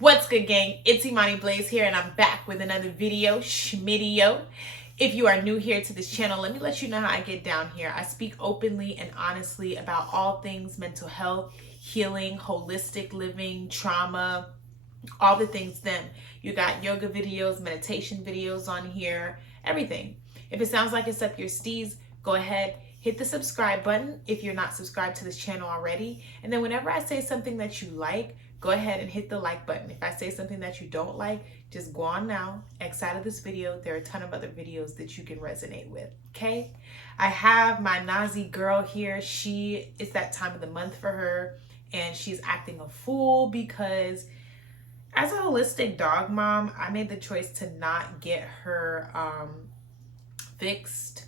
What's good, gang? It's Imani Blaze here, and I'm back with another video, Schmidio. If you are new here to this channel, let me let you know how I get down here. I speak openly and honestly about all things mental health, healing, holistic living, trauma, all the things then. You got yoga videos, meditation videos on here, everything. If it sounds like it's up your steez, go ahead, hit the subscribe button if you're not subscribed to this channel already. And then whenever I say something that you like, go ahead and hit the like button. If I say something that you don't like, just go on now, X out of this video. There are a ton of other videos that you can resonate with, okay? I have my Nazi girl here. It's that time of the month for her, and she's acting a fool because as a holistic dog mom, I made the choice to not get her fixed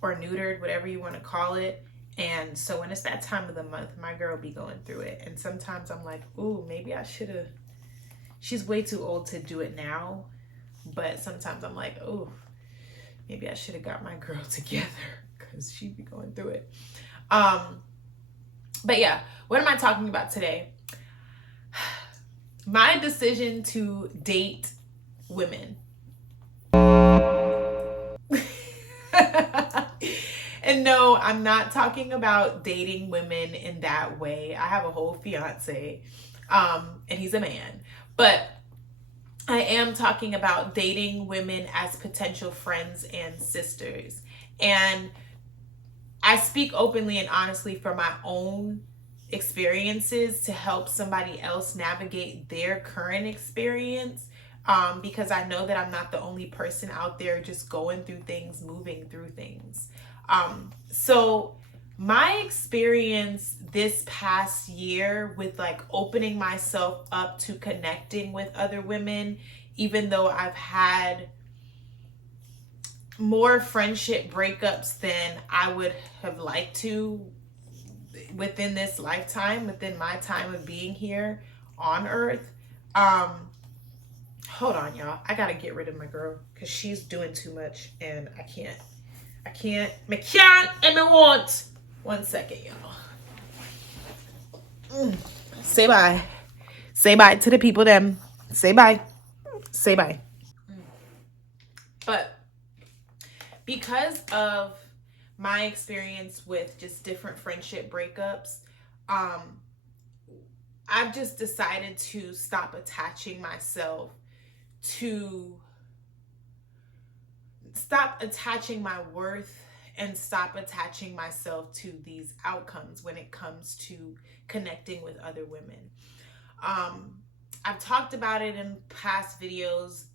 or neutered, whatever you want to call it. And so when it's that time of the month, my girl be going through it. And sometimes I'm like, ooh, maybe I should have. She's way too old to do it now. But sometimes I'm like, ooh, maybe I should have got my girl together because she'd be going through it. But yeah, what am I talking about today? My decision to date women. And no, I'm not talking about dating women in that way. I have a whole fiance, and he's a man. But I am talking about dating women as potential friends and sisters. And I speak openly and honestly from my own experiences to help somebody else navigate their current experience, because I know that I'm not the only person out there just going through things, moving through things. So my experience this past year with like opening myself up to connecting with other women, even though I've had more friendship breakups than I would have liked to within this lifetime, within my time of being here on earth. Hold on, y'all. I gotta get rid of my girl because she's doing too much and I can't, and I won't. 1 second, y'all. Say bye. Say bye to the people them. Say bye. Say bye. But because of my experience with just different friendship breakups, I've just decided to stop attaching myself stop attaching my worth and stop attaching myself to these outcomes when it comes to connecting with other women. I've talked about it in past videos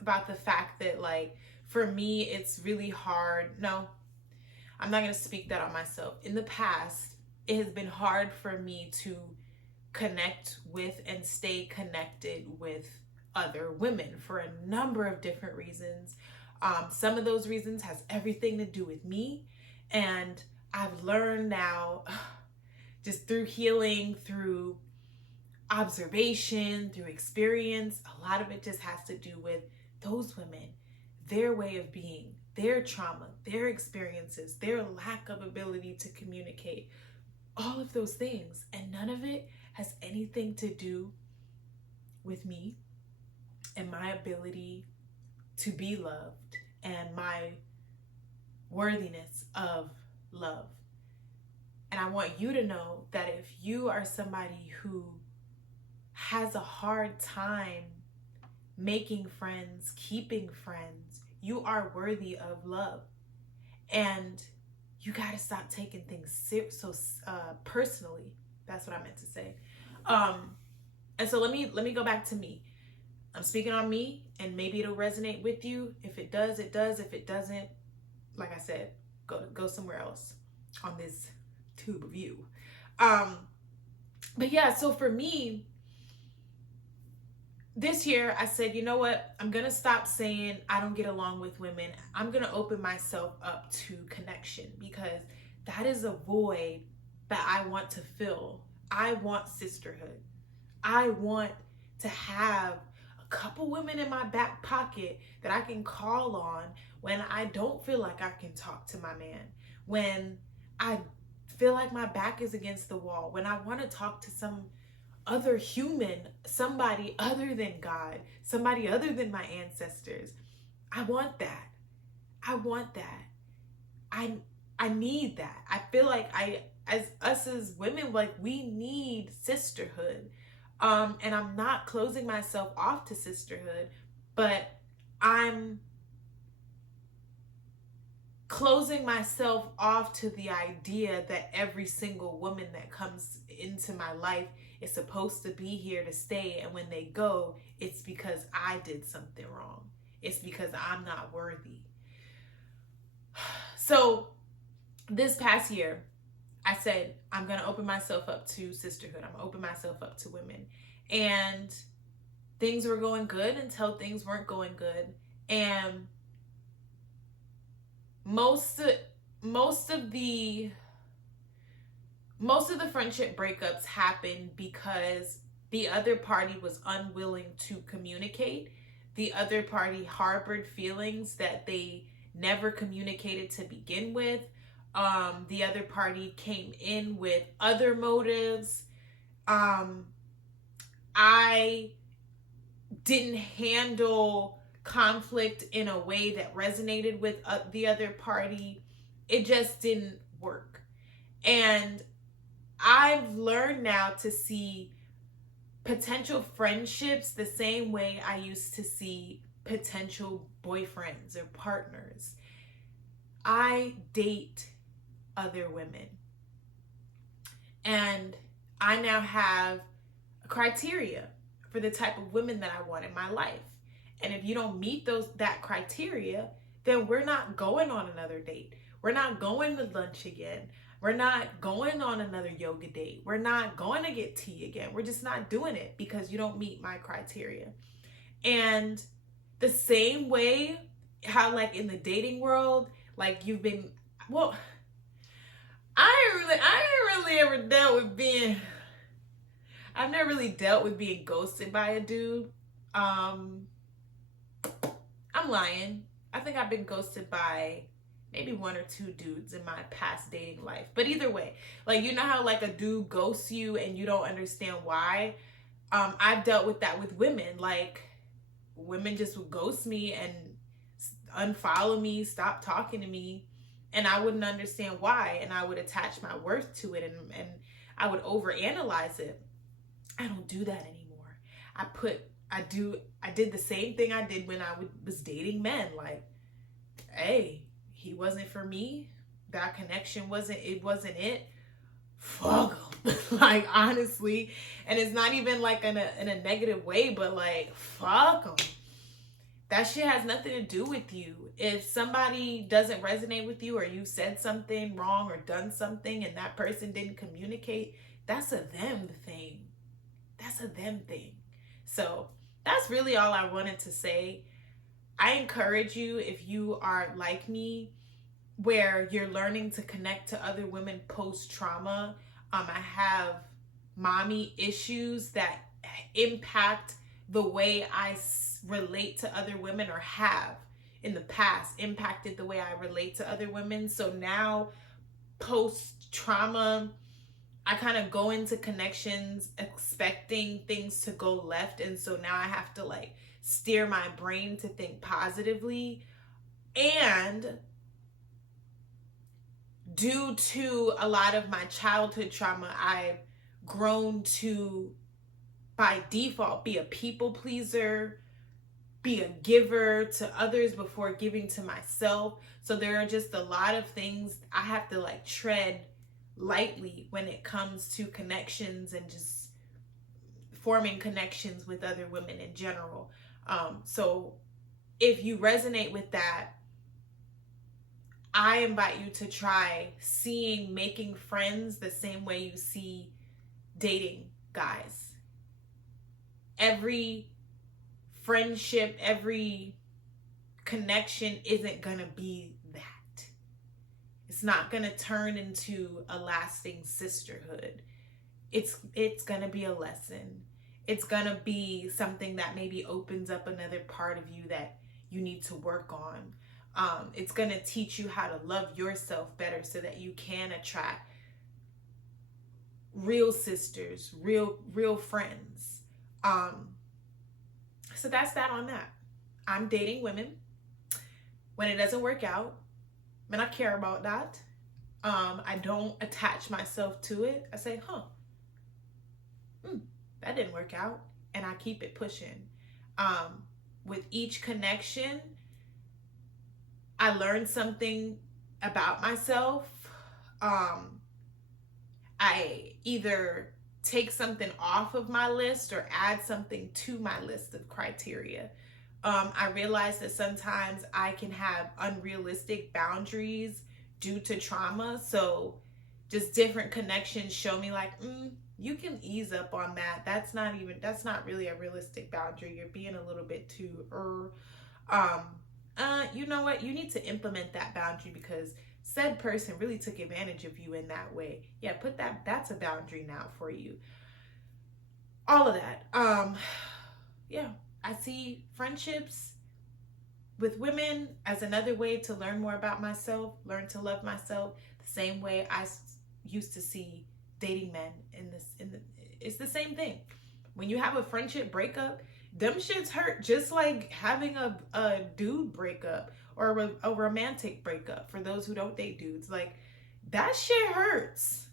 about the fact that, like, for me, it's really hard. No, I'm not going to speak that on myself. In the past, it has been hard for me to connect with and stay connected with other women for a number of different reasons. Some of those reasons has everything to do with me, and I've learned now, just through healing, through observation, through experience, a lot of it just has to do with those women, their way of being, their trauma, their experiences, their lack of ability to communicate, all of those things. And none of it has anything to do with me and my ability to be loved and my worthiness of love. And I want you to know that if you are somebody who has a hard time making friends, keeping friends, you are worthy of love. And you got to stop taking things so personally. That's what I meant to say. And so let me go back to me. I'm speaking on me, and maybe it'll resonate with you. If it does, it does. If it doesn't, like I said, go somewhere else on this tube of you. But yeah, so for me, this year I said, you know what? I'm going to stop saying I don't get along with women. I'm going to open myself up to connection, because that is a void that I want to fill. I want sisterhood. I want to have a couple women in my back pocket that I can call on when I don't feel like I can talk to my man, when I feel like my back is against the wall, when I want to talk to some other human, somebody other than God, somebody other than my ancestors. I want that. I want that. I need that. I feel like as women, like, we need sisterhood. And I'm not closing myself off to sisterhood, but I'm closing myself off to the idea that every single woman that comes into my life is supposed to be here to stay, and when they go, it's because I did something wrong. It's because I'm not worthy. So this past year, I said, I'm going to open myself up to sisterhood. I'm going to open myself up to women. And things were going good until things weren't going good. And most of the friendship breakups happened because the other party was unwilling to communicate. The other party harbored feelings that they never communicated to begin with. The other party came in with other motives. I didn't handle conflict in a way that resonated with the other party. It just didn't work. And I've learned now to see potential friendships the same way I used to see potential boyfriends or partners. I date other women, and I now have a criteria for the type of women that I want in my life. And if you don't meet that criteria, then we're not going on another date. We're not going to lunch again. We're not going on another yoga date. We're not going to get tea again. We're just not doing it because you don't meet my criteria. And the same way how, like, in the dating world, like, you've been, well, I've never really dealt with being ghosted by a dude. I'm lying. I think I've been ghosted by maybe one or two dudes in my past dating life. But either way, like, you know how, like, a dude ghosts you and you don't understand why? I've dealt with that with women. Like, women just would ghost me and unfollow me, stop talking to me, and I wouldn't understand why, and I would attach my worth to it, and I would overanalyze it. I don't do that anymore. I did the same thing I did when I was dating men. Like, hey, he wasn't for me. That connection wasn't it. Fuck him. Like, honestly. And it's not even like in a negative way, but like, fuck him. That shit has nothing to do with you. If somebody doesn't resonate with you, or you said something wrong or done something and that person didn't communicate, that's a them thing. That's a them thing. So that's really all I wanted to say. I encourage you, if you are like me, where you're learning to connect to other women post-trauma. I have mommy issues that impact the way I relate to other women, or have in the past impacted the way I relate to other women. So now, post-trauma, I kind of go into connections expecting things to go left. And so now I have to, like, steer my brain to think positively. And due to a lot of my childhood trauma, I've grown to, by default, be a people pleaser, be a giver to others before giving to myself. So there are just a lot of things I have to, like, tread lightly when it comes to connections and just forming connections with other women in general. So if you resonate with that, I invite you to try making friends the same way you see dating guys. Every friendship, every connection isn't gonna be that. It's not gonna turn into a lasting sisterhood. It's gonna be a lesson. It's gonna be something that maybe opens up another part of you that you need to work on. It's gonna teach you how to love yourself better so that you can attract real sisters, real friends. So that's that on that. I'm dating women. When it doesn't work out, and I care about that. I don't attach myself to it. I say, that didn't work out, and I keep it pushing. With each connection, I learn something about myself. I either take something off of my list or add something to my list of criteria. I realize that sometimes I can have unrealistic boundaries due to trauma. So just different connections show me like, you can ease up on that. That's not really a realistic boundary. You're being a little bit too, you know what? You need to implement that boundary because said person really took advantage of you in that way. Yeah, that's a boundary now for you. All of that. Yeah, I see friendships with women as another way to learn more about myself, learn to love myself, the same way I used to see dating men it's the same thing. When you have a friendship breakup, them shits hurt just like having a dude breakup or a romantic breakup. For those who don't date dudes, like that shit hurts.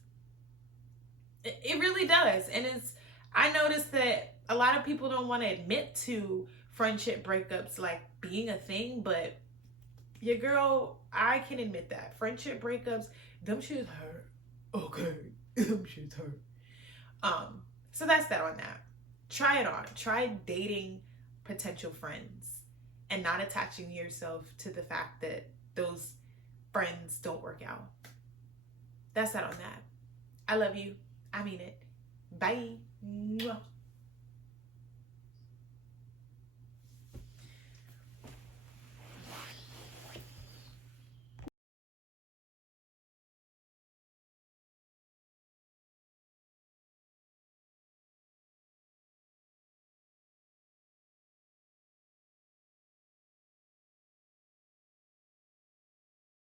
It really does. And I noticed that a lot of people don't want to admit to friendship breakups like being a thing, but your girl, I can admit that friendship breakups, them shits hurt. Okay, them shits hurt. So that's that on that. Try it on. Try dating potential friends and not attaching yourself to the fact that those friends don't work out. That's that on that. I love you. I mean it. Bye. Mwah.